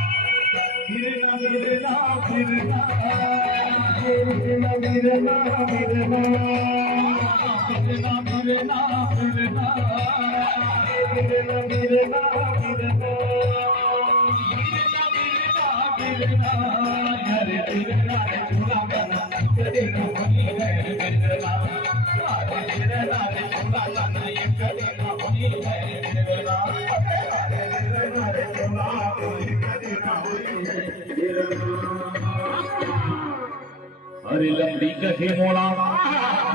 फिरना फिरना फिरना फिरना फिरना फिरना फिरना फिरना फिरना फिरना फिरना फिरना फिरना घर फिरना झूला बना कदे न होनी है फिरना फिरना झूला बना ये कदे न होनी है फिरना फिरना झूला कदे न होनी है अरे लंबी कहे मोड़ा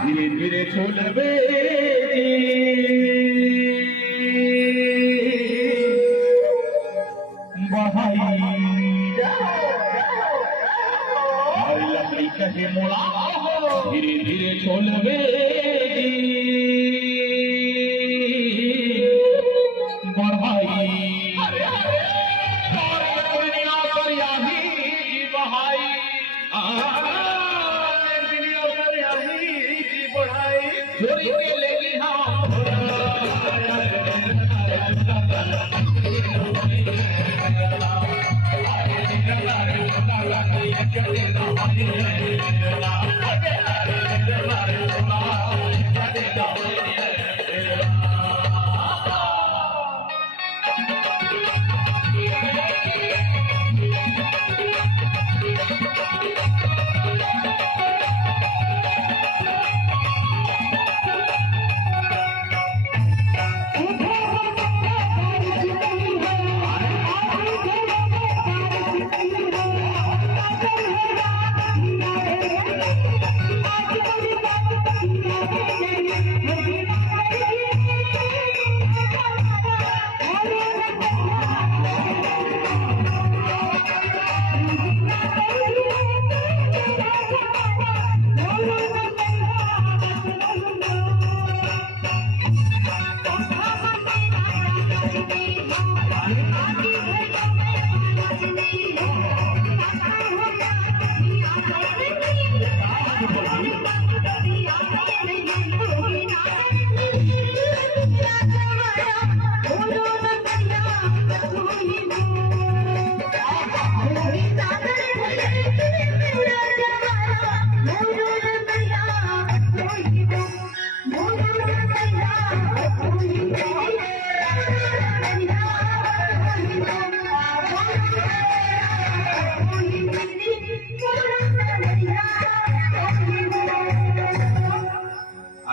धीरे धीरे छोड़ बे बहाई अरे लंबी कहे मोड़ा धीरे धीरे छोड़ बे बहाई चोरी के लेगी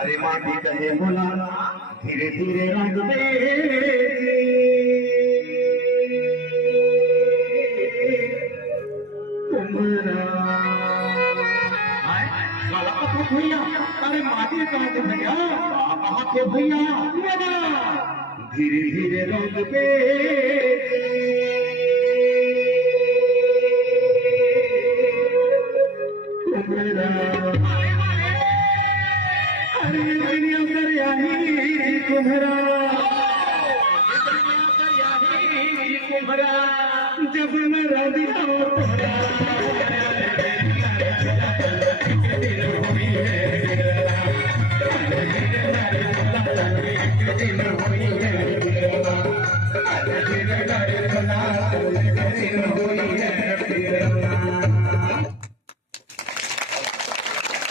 अरे माटी कहे बोला धीरे धीरे रंग दे भैया अरे माटी कहा के भैया कहा के भैया धीरे धीरे रंग पे